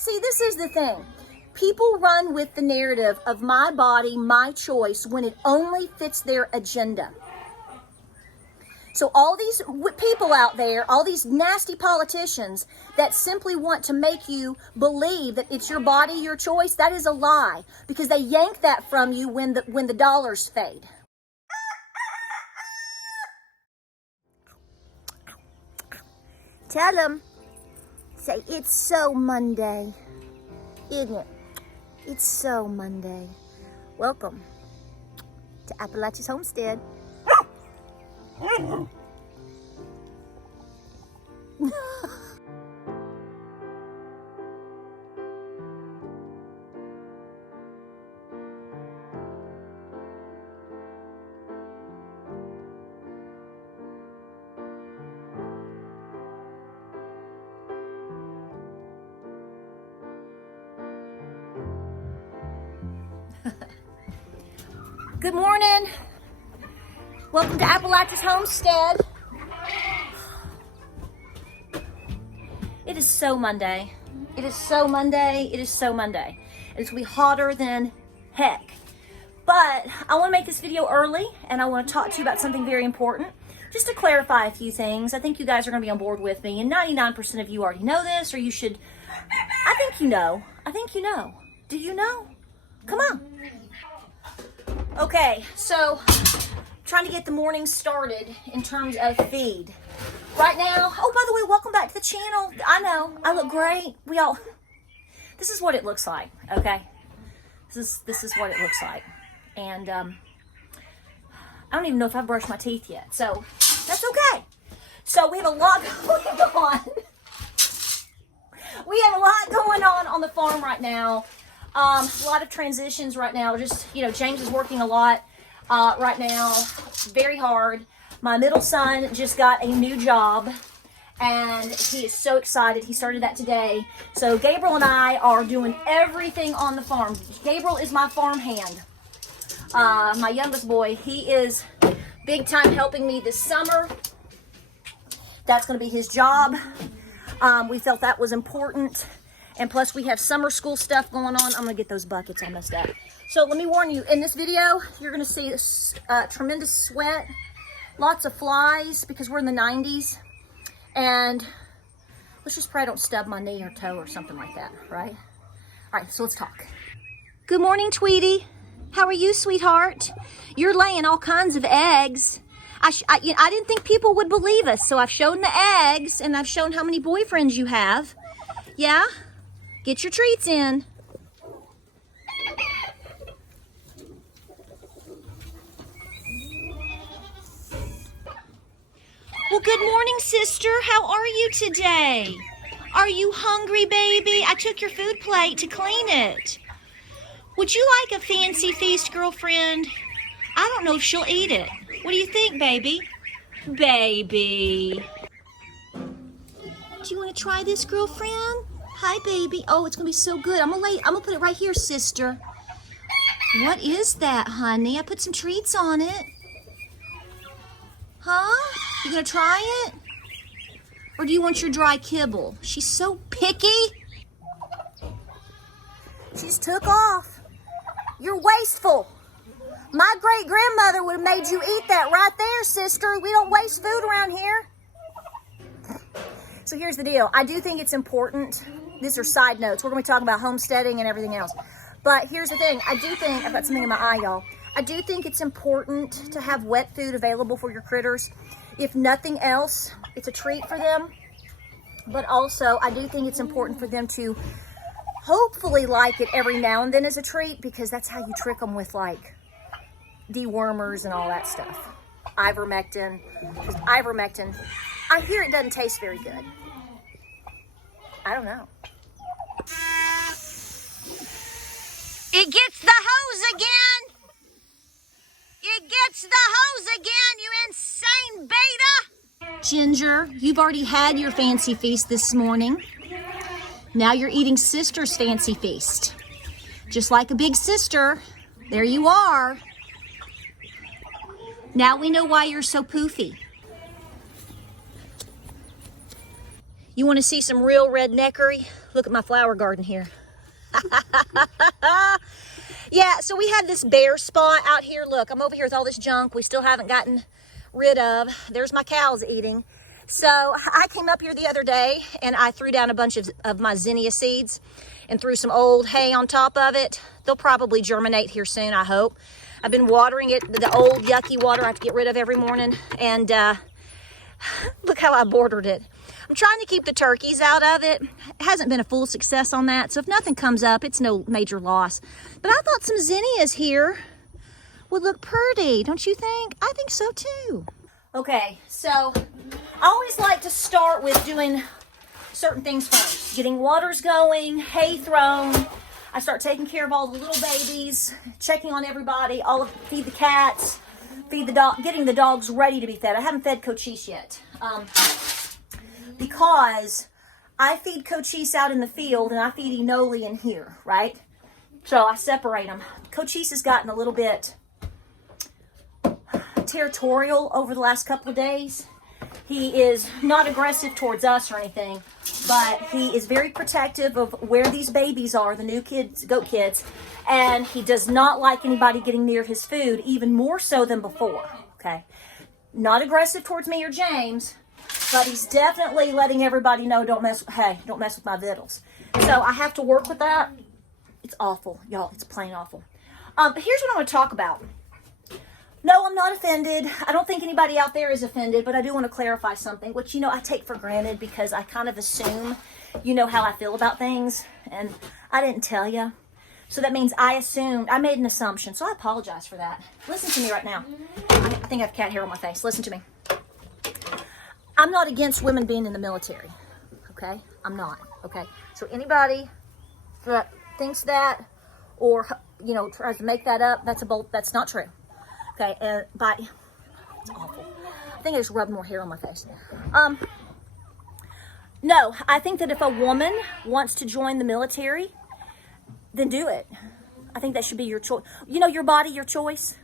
See, this is the thing. People run with the narrative of my body, my choice, when it only fits their agenda. So all these people out there, all these nasty politicians that simply want to make you believe that it's your body, your choice, that is a lie, because they yank that from you when the dollars fade. Tell them. Say, it's so Monday, isn't it? It's so Monday. Welcome to Appalachia's Homestead. Good morning. Welcome to Appalachia's Homestead. It is so Monday. It is so Monday. It is so Monday. It's going to be hotter than heck. But I want to make this video early, and I want to talk to you about something very important. Just to clarify a few things. I think you guys are going to be on board with me, and 99% of you already know this, or you should. I think you know. I think you know. Do you know? Come on. Okay, so trying to get the morning started in terms of feed. Right now, oh, by the way, welcome back to the channel. I know, I look great. This is what it looks like, okay? This is what it looks like. And I don't even know if I've brushed my teeth yet, so that's okay. So we have a lot going on. We have a lot going on the farm right now. A lot of transitions right now. Just, James is working a lot right now, very hard. My middle son just got a new job, and he is so excited. He started that today. So Gabriel and I are doing everything on the farm. Gabriel is my farm hand. My youngest boy, he is big time helping me this summer. That's going to be his job. We felt that was important. And plus we have summer school stuff going on. I'm going to get those buckets all messed up. So let me warn you, in this video, you're going to see tremendous sweat, lots of flies because we're in the 90s. And let's just pray I don't stub my knee or toe or something like that, right? All right, so let's talk. Good morning, Tweety. How are you, sweetheart? You're laying all kinds of eggs. I didn't think people would believe us, so I've shown the eggs, and I've shown how many boyfriends you have. Yeah? Get your treats in. Well, good morning, sister. How are you today? Are you hungry, baby? I took your food plate to clean it. Would you like a fancy feast, girlfriend? I don't know if she'll eat it. What do you think, baby? Baby. Do you want to try this, girlfriend? Hi, baby. Oh, it's going to be so good. I'm going to put it right here, sister. What is that, honey? I put some treats on it. Huh? You going to try it? Or do you want your dry kibble? She's so picky. She's took off. You're wasteful. My great-grandmother would have made you eat that right there, sister. We don't waste food around here. So here's the deal. I do think it's important. These are side notes. We're going to be talking about homesteading and everything else. But here's the thing. I do think, I've got something in my eye, y'all. I do think it's important to have wet food available for your critters. If nothing else, it's a treat for them. But also, I do think it's important for them to hopefully like it every now and then as a treat, because that's how you trick them with, like, dewormers and all that stuff. Ivermectin. Because ivermectin, I hear it doesn't taste very good. I don't know. It gets the hose again. It gets the hose again, you insane beta. Ginger, you've already had your fancy feast this morning. Now you're eating sister's fancy feast. Just like a big sister, there you are. Now we know why you're so poofy. You want to see some real redneckery? Look at my flower garden here. Yeah, so we had this bare spot out here. Look, I'm over here with all this junk we still haven't gotten rid of. There's my cows eating. So I came up here the other day and I threw down a bunch of my zinnia seeds and threw some old hay on top of it. They'll probably germinate here soon, I hope. I've been watering it, the old yucky water I have to get rid of every morning. And look how I bordered it. I'm trying to keep the turkeys out of it. It hasn't been a full success on that. So if nothing comes up, it's no major loss. But I thought some zinnias here would look pretty, don't you think? I think so too. Okay, so I always like to start with doing certain things first. Getting waters going, hay thrown. I start taking care of all the little babies, checking on everybody, feed the cats, feed the dog, getting the dogs ready to be fed. I haven't fed Cochise yet. Because I feed Cochise out in the field and I feed Enoli in here, right? So I separate them. Cochise has gotten a little bit territorial over the last couple of days. He is not aggressive towards us or anything, but he is very protective of where these babies are, the new kids, goat kids, and he does not like anybody getting near his food, even more so than before, okay? Not aggressive towards me or James, but he's definitely letting everybody know, don't mess with my vittles. So I have to work with that. It's awful, y'all. It's plain awful. But here's what I want to talk about. No, I'm not offended. I don't think anybody out there is offended, but I do want to clarify something, which, I take for granted because I kind of assume you know how I feel about things, and I didn't tell you. So that means I made an assumption, so I apologize for that. Listen to me right now. I think I have cat hair on my face. Listen to me. I'm not against women being in the military, okay? I'm not, okay? So anybody that thinks that or, tries to make that up, that's not true, okay? It's awful. I think I just rubbed more hair on my face. No, I think that if a woman wants to join the military, then do it. I think that should be your choice. Your body, your choice.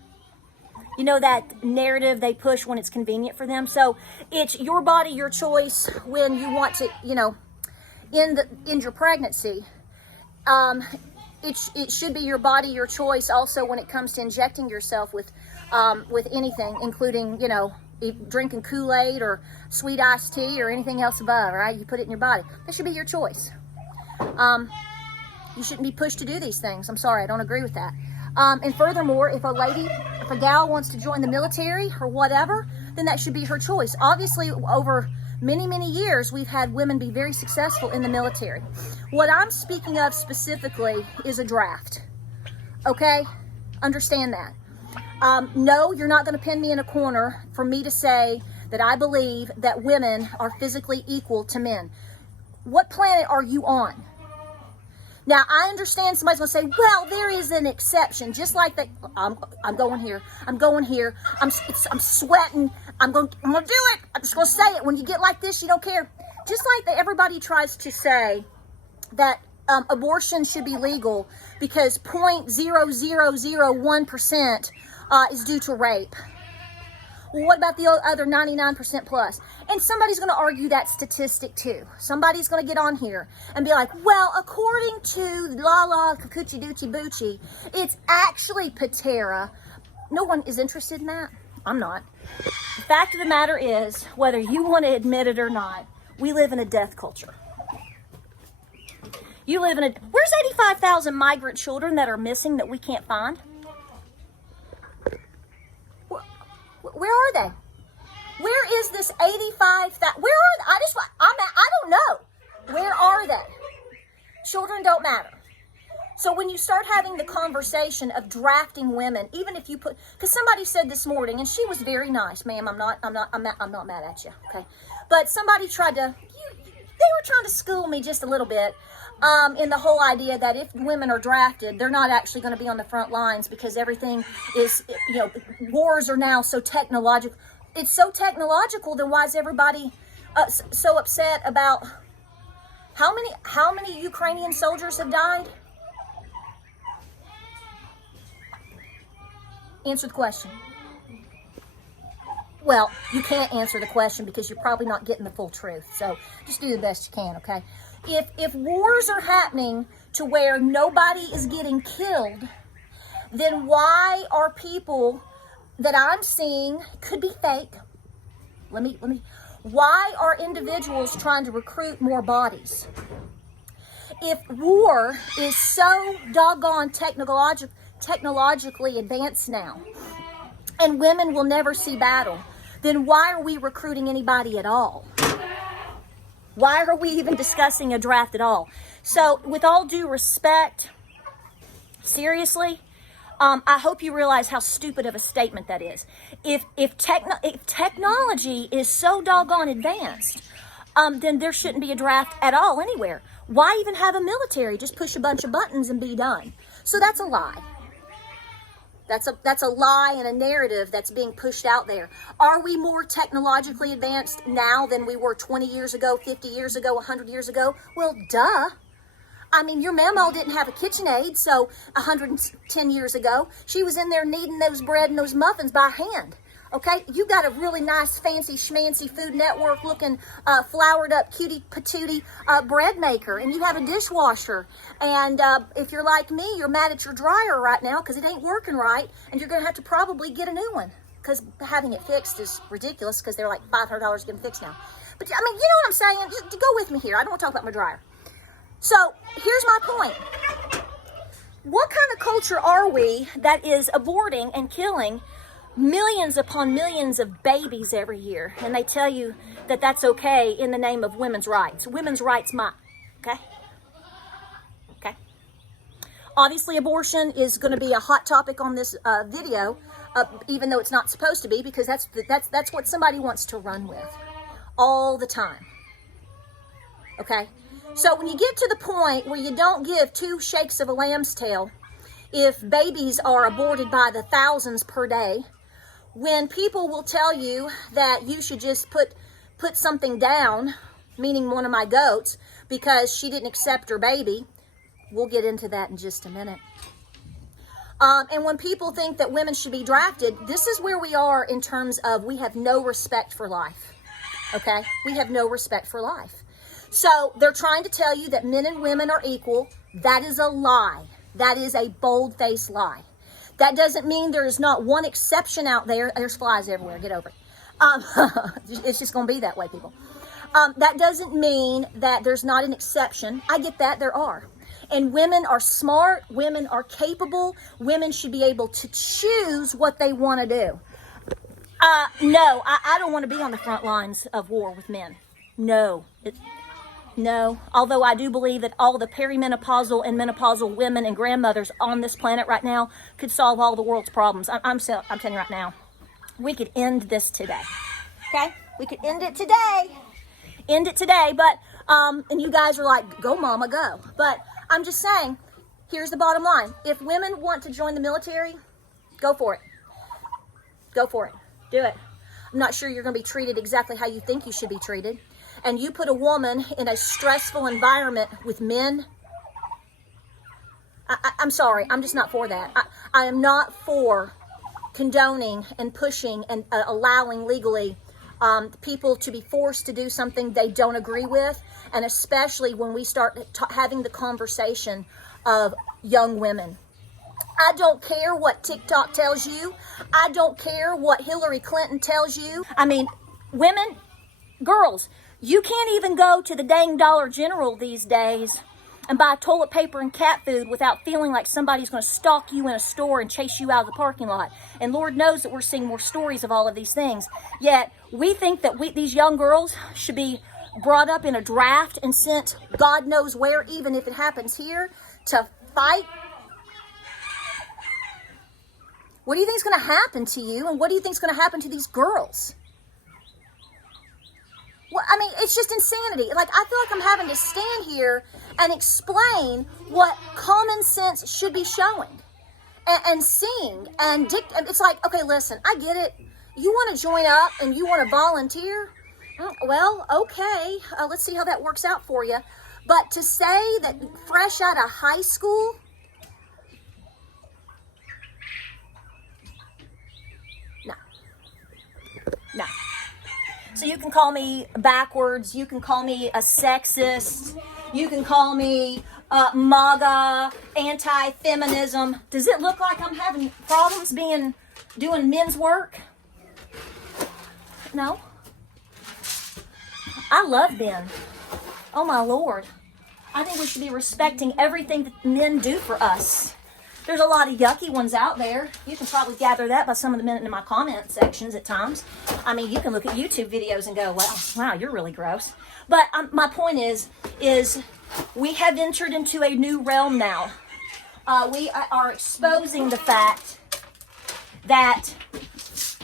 That narrative they push when it's convenient for them. So it's your body, your choice when you want to, end your pregnancy. It should be your body, your choice also when it comes to injecting yourself with anything, including, drinking Kool-Aid or sweet iced tea or anything else above, right? You put it in your body. That should be your choice. You shouldn't be pushed to do these things. I'm sorry, I don't agree with that. And furthermore, if a gal wants to join the military or whatever, then that should be her choice. Obviously, over many, many years, we've had women be very successful in the military. What I'm speaking of specifically is a draft. Okay? Understand that. No, you're not going to pin me in a corner for me to say that I believe that women are physically equal to men. What planet are you on? Now, I understand somebody's going to say, well, there is an exception. Just like that, I'm going here. I'm sweating. I'm going to do it. I'm just going to say it. When you get like this, you don't care. Just like that, everybody tries to say that abortion should be legal because 0.0001% is due to rape. Well, what about the other 99% plus? And somebody's going to argue that statistic too. Somebody's going to get on here and be like, well, according to la coochie doochie boochie, it's actually Patara. No one is interested in that. I'm not. The fact of the matter is, whether you want to admit it or not, we live in a death culture. Where's 85,000 migrant children that are missing that we can't find? Where are they? Where is this 85,000? Where are they? I don't know. Where are they? Children don't matter. So when you start having the conversation of drafting women, even if you because somebody said this morning, and she was very nice, ma'am. I'm not mad at you, okay? But somebody they were trying to school me just a little bit. In the whole idea that if women are drafted, they're not actually going to be on the front lines because everything is, wars are now so technological. It's so technological, then why is everybody so upset about how many Ukrainian soldiers have died? Answer the question. Well, you can't answer the question because you're probably not getting the full truth. So just do the best you can, okay? If wars are happening to where nobody is getting killed, then why are people that I'm seeing, could be fake, why are individuals trying to recruit more bodies? If war is so doggone technologically advanced now, and women will never see battle, then why are we recruiting anybody at all? Why are we even discussing a draft at all? So, with all due respect, seriously, I hope you realize how stupid of a statement that is. If technology is so doggone advanced, then there shouldn't be a draft at all anywhere. Why even have a military? Just push a bunch of buttons and be done. So that's a lie. That's a lie and a narrative that's being pushed out there. Are we more technologically advanced now than we were 20 years ago, 50 years ago, 100 years ago? Well, duh. I mean, your mama didn't have a KitchenAid, so 110 years ago, she was in there kneading those bread and those muffins by hand. Okay, you got a really nice, fancy, schmancy Food Network looking, floured up, cutie patootie bread maker, and you have a dishwasher. And if you're like me, you're mad at your dryer right now because it ain't working right, and you're going to have to probably get a new one because having it fixed is ridiculous because they're like $500 to get them fixed now. But I mean, you know what I'm saying? Just go with me here. I don't want to talk about my dryer. So here's my point. What kind of culture are we that is aborting and killing millions upon millions of babies every year, and they tell you that that's okay in the name of women's rights? Women's rights might, okay? Obviously, abortion is going to be a hot topic on this video, even though it's not supposed to be, because that's what somebody wants to run with all the time, okay? So when you get to the point where you don't give two shakes of a lamb's tail if babies are aborted by the thousands per day, when people will tell you that you should just put something down, meaning one of my goats, because she didn't accept her baby, we'll get into that in just a minute. And when people think that women should be drafted, this is where we are in terms of we have no respect for life, okay? We have no respect for life. So they're trying to tell you that men and women are equal. That is a lie. That is a bold-faced lie. That doesn't mean there is not one exception out there. There's flies everywhere. Get over it. It's just going to be that way, people. That doesn't mean that there's not an exception. I get that. There are. And women are smart. Women are capable. Women should be able to choose what they want to do. No, I don't want to be on the front lines of war with men. No. No, although I do believe that all the perimenopausal and menopausal women and grandmothers on this planet right now could solve all the world's problems. I'm telling you right now, we could end this today. Okay? We could end it today. But, and you guys are like, go mama, go. But I'm just saying, here's the bottom line. If women want to join the military, go for it. Go for it. Do it. I'm not sure you're going to be treated exactly how you think you should be treated. And you put a woman in a stressful environment with men, I'm sorry, I'm just not for that. I am not for condoning and pushing and allowing legally people to be forced to do something they don't agree with, and especially when we start having the conversation of young women. I don't care what TikTok tells you. I don't care what Hillary Clinton tells you. I mean, women, girls, you can't even go to the dang Dollar General these days and buy toilet paper and cat food without feeling like somebody's going to stalk you in a store and chase you out of the parking lot. And Lord knows that we're seeing more stories of all of these things. Yet, we think that these young girls should be brought up in a draft and sent God knows where, even if it happens here, to fight. What do you think is going to happen to you? And what do you think is going to happen to these girls? Well, I mean, it's just insanity. Like, I feel like I'm having to stand here and explain what common sense should be showing and seeing. And it's like, okay, listen, I get it. You want to join up and you want to volunteer? Well, okay. Let's see how that works out for you. But to say that fresh out of high school, no. So you can call me backwards, you can call me a sexist, You can call me MAGA, anti-feminism. Does it look like I'm having problems doing men's work? No. I love Ben. Oh my Lord. I think we should be respecting everything that men do for us. There's a lot of yucky ones out there. You can probably gather that by some of the men in my comment sections at times. I mean, you can look at YouTube videos and go, wow, you're really gross. But my point is we have entered into a new realm now. We are exposing the fact that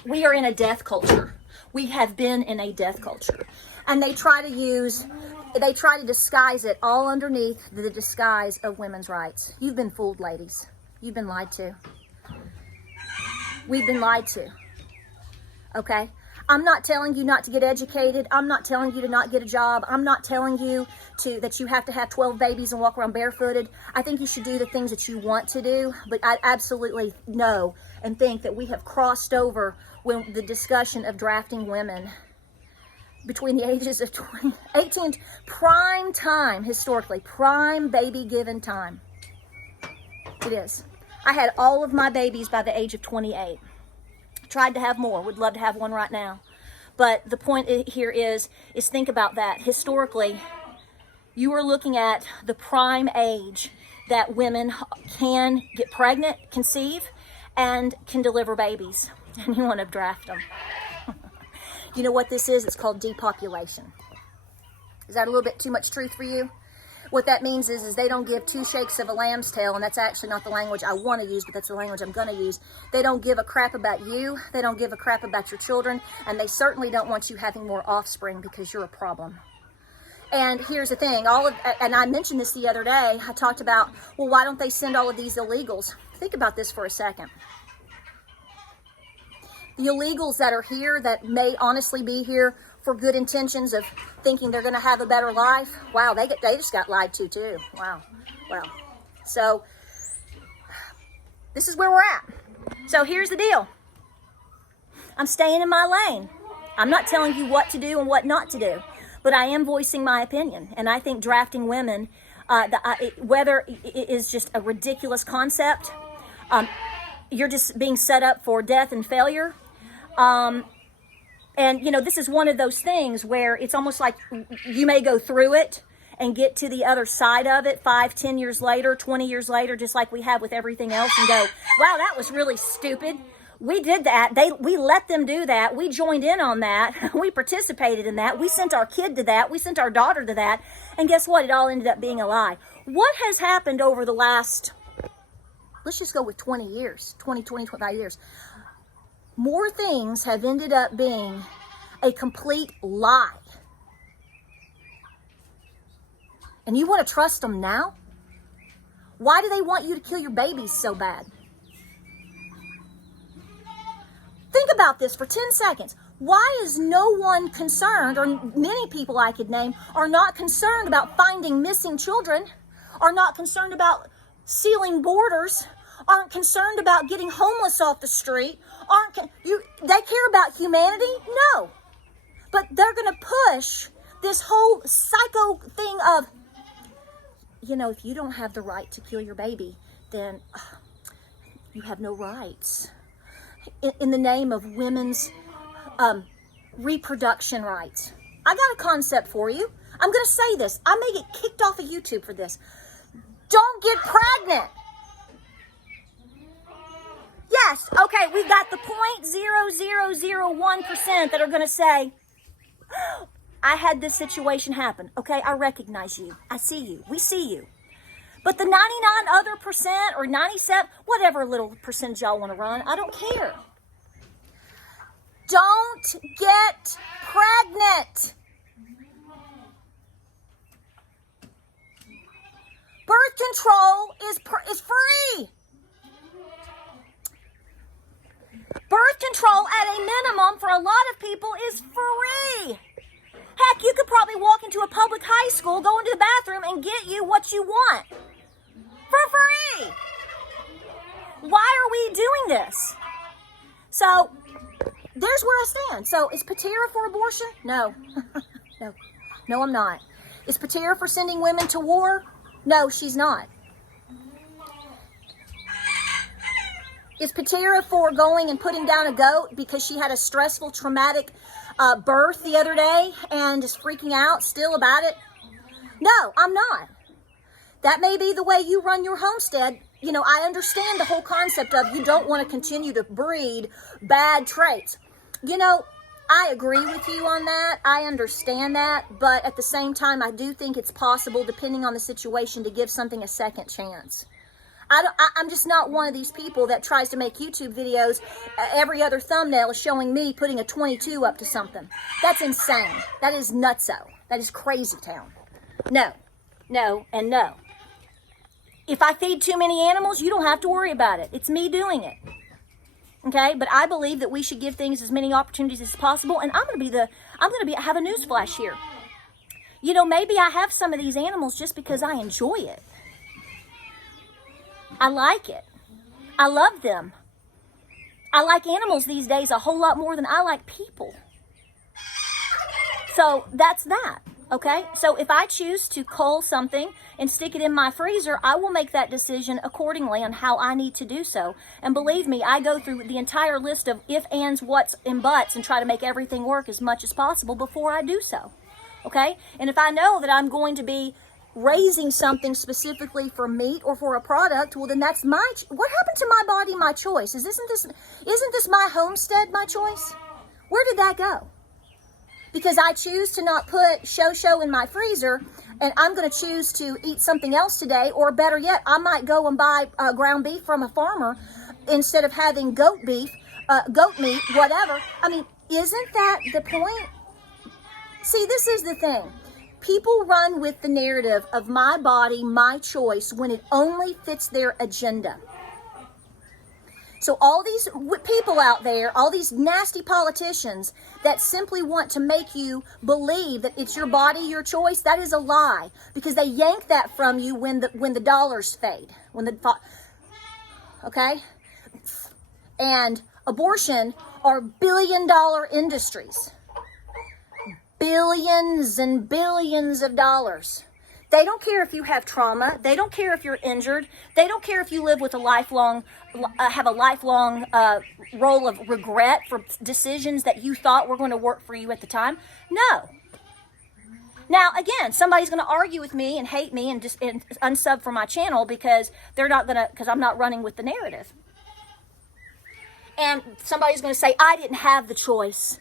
we are in a death culture. We have been in a death culture. And they try to disguise it all underneath the disguise of women's rights. You've been fooled, ladies. You've been lied to. We've been lied to. Okay? I'm not telling you not to get educated. I'm not telling you to not get a job. I'm not telling you that you have to have 12 babies and walk around barefooted. I think you should do the things that you want to do, but I absolutely know and think that we have crossed over when the discussion of drafting women between the ages of 18, prime time, historically, prime baby given time. It is. I had all of my babies by the age of 28. Tried to have more. Would love to have one right now. But the point here is think about that. Historically, you are looking at the prime age that women can get pregnant, conceive, and can deliver babies. And you want to draft them. You know what this is? It's called depopulation. Is that a little bit too much truth for you? What that means is they don't give two shakes of a lamb's tail, and that's actually not the language I want to use, but that's the language I'm going to use. They don't give a crap about you. They don't give a crap about your children, and they certainly don't want you having more offspring because you're a problem. And here's the thing, and I mentioned this the other day. I talked about, well, why don't they send all of these illegals? Think about this for a second. The illegals that are here, that may honestly be here for good intentions of thinking they're going to have a better life. Wow, they just got lied to too. Wow. So this is where we're at. So here's the deal. I'm staying in my lane. I'm not telling you what to do and what not to do, but I am voicing my opinion. And I think drafting women, whether it is just a ridiculous concept, you're just being set up for death and failure. And, you know, this is one of those things where it's almost like you may go through it and get to the other side of it 5, 10 years later, 20 years later, just like we have with everything else, and go, wow, that was really stupid. We did that. We let them do that. We joined in on that. We participated in that. We sent our kid to that. We sent our daughter to that. And guess what? It all ended up being a lie. What has happened over the last, let's just go with 20 years, 25 years. More things have ended up being a complete lie. And you want to trust them now? Why do they want you to kill your babies so bad? Think about this for 10 seconds. Why is no one concerned, or many people I could name, are not concerned about finding missing children, are not concerned about sealing borders, aren't concerned about getting homeless off the street, they care about humanity? No. But they're going to push this whole psycho thing of, you know, if you don't have the right to kill your baby, then you have no rights. In the name of women's reproduction rights. I got a concept for you. I'm going to say this. I may get kicked off of YouTube for this. Don't get pregnant. Yes, okay, we've got the 0.0001% that are going to say, I had this situation happen. Okay, I recognize you. I see you. We see you. But the 99 other percent or 97, whatever little percentage y'all want to run, I don't care. Don't get pregnant. Birth control is free. Birth control at a minimum for a lot of people is free. Heck, you could probably walk into a public high school, go into the bathroom, and get you what you want for free. Why are we doing this? So, there's where I stand. So, is Patara for abortion? No. No, I'm not. Is Patara for sending women to war? No, she's not. Is Patara for going and putting down a goat because she had a stressful, traumatic birth the other day and is freaking out still about it? No, I'm not. That may be the way you run your homestead. You know, I understand the whole concept of you don't want to continue to breed bad traits. You know, I agree with you on that. I understand that. But at the same time, I do think it's possible, depending on the situation, to give something a second chance. I'm just not one of these people that tries to make YouTube videos. Every other thumbnail is showing me putting a 22 up to something. That's insane. That is nutso. That is crazy town. No, no, and no. If I feed too many animals, you don't have to worry about it. It's me doing it. Okay? But I believe that we should give things as many opportunities as possible. And I'm going to have a news flash here. You know, maybe I have some of these animals just because I enjoy it. I like it. I love them. I like animals these days a whole lot more than I like people. So that's that, okay? So if I choose to cull something and stick it in my freezer, I will make that decision accordingly on how I need to do so. And believe me, I go through the entire list of if, ands, whats, and buts and try to make everything work as much as possible before I do so, okay? And if I know that I'm going to be raising something specifically for meat or for a product, well, then that's my what happened to my body, my choice? Isn't this my homestead, my choice? Where did that go? Because I choose to not put show in my freezer, and I'm going to choose to eat something else today, or better yet, I might go and buy ground beef from a farmer instead of having goat beef, goat meat, whatever. I mean, isn't that the point? See, this is the thing. People run with the narrative of my body, my choice, when it only fits their agenda. So all these people out there, all these nasty politicians that simply want to make you believe that it's your body, your choice, that is a lie. Because they yank that from you when the dollars fade. Okay? And abortion are billion-dollar industries. Billions and billions of dollars. They don't care if you have trauma. They don't care if you're injured. They don't care if you live with have a lifelong role of regret for decisions that you thought were going to work for you at the time. No. Now, again, somebody's going to argue with me and hate me and just unsub from my channel because because I'm not running with the narrative. And somebody's going to say, I didn't have the choice.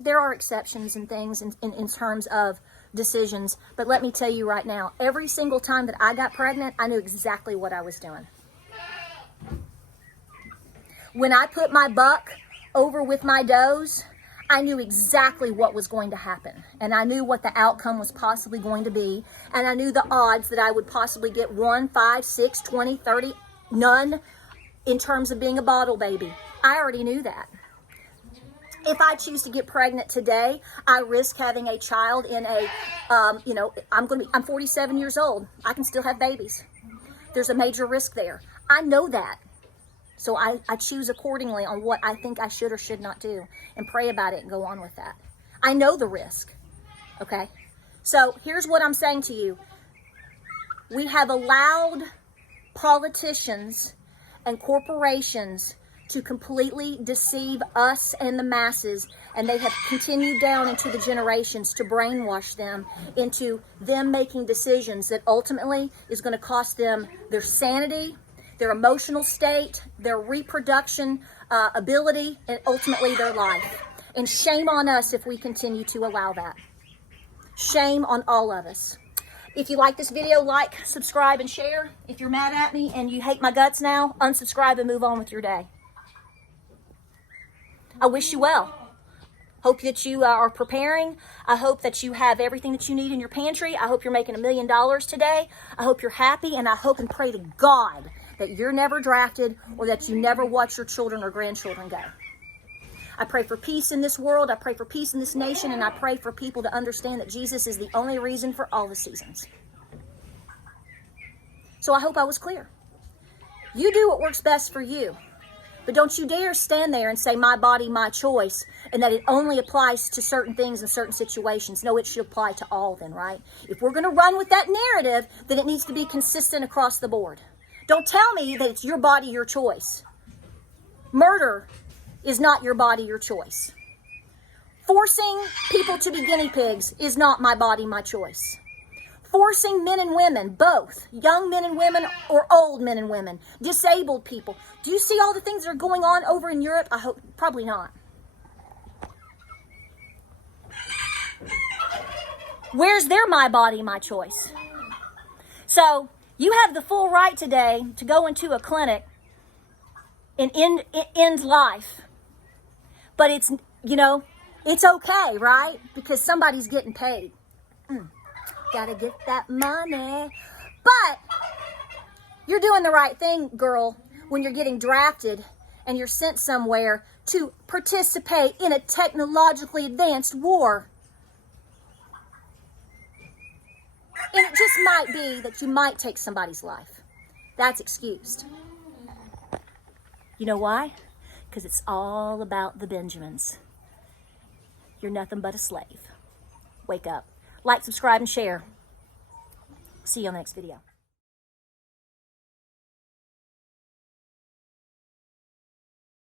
There are exceptions and things in terms of decisions, but let me tell you right now, every single time that I got pregnant, I knew exactly what I was doing. When I put my buck over with my does, I knew exactly what was going to happen, and I knew what the outcome was possibly going to be, and I knew the odds that I would possibly get 1, 5, 6, 20, 30, none in terms of being a bottle baby. I already knew that. If I choose to get pregnant today, I risk having a child in I'm 47 years old. I can still have babies. There's a major risk there. I know that. So I choose accordingly on what I think I should or should not do and pray about it and go on with that. I know the risk. Okay? So here's what I'm saying to you. We have allowed politicians and corporations to completely deceive us and the masses, and they have continued down into the generations to brainwash them into them making decisions that ultimately is going to cost them their sanity, their emotional state, their reproduction ability, and ultimately their life. And shame on us if we continue to allow that. Shame on all of us. If you like this video, like, subscribe, and share. If you're mad at me and you hate my guts now, unsubscribe and move on with your day. I wish you well. Hope that you are preparing. I hope that you have everything that you need in your pantry. I hope you're making $1 million today. I hope you're happy, and I hope and pray to God that you're never drafted or that you never watch your children or grandchildren go. I pray for peace in this world. I pray for peace in this nation, and I pray for people to understand that Jesus is the only reason for all the seasons. So I hope I was clear. You do what works best for you. But don't you dare stand there and say, my body, my choice, and that it only applies to certain things in certain situations. No, it should apply to all then, right? If we're going to run with that narrative, then it needs to be consistent across the board. Don't tell me that it's your body, your choice. Murder is not your body, your choice. Forcing people to be guinea pigs is not my body, my choice. Forcing men and women, both, young men and women or old men and women, disabled people. Do you see all the things that are going on over in Europe? I hope, probably not. Where's their my body, my choice? So you have the full right today to go into a clinic and end life. But it's, you know, it's okay, right? Because somebody's getting paid. Gotta get that money. But you're doing the right thing, girl, when you're getting drafted and you're sent somewhere to participate in a technologically advanced war. And it just might be that you might take somebody's life. That's excused. You know why? Because it's all about the Benjamins. You're nothing but a slave. Wake up. Like, subscribe, and share. See you on the next video.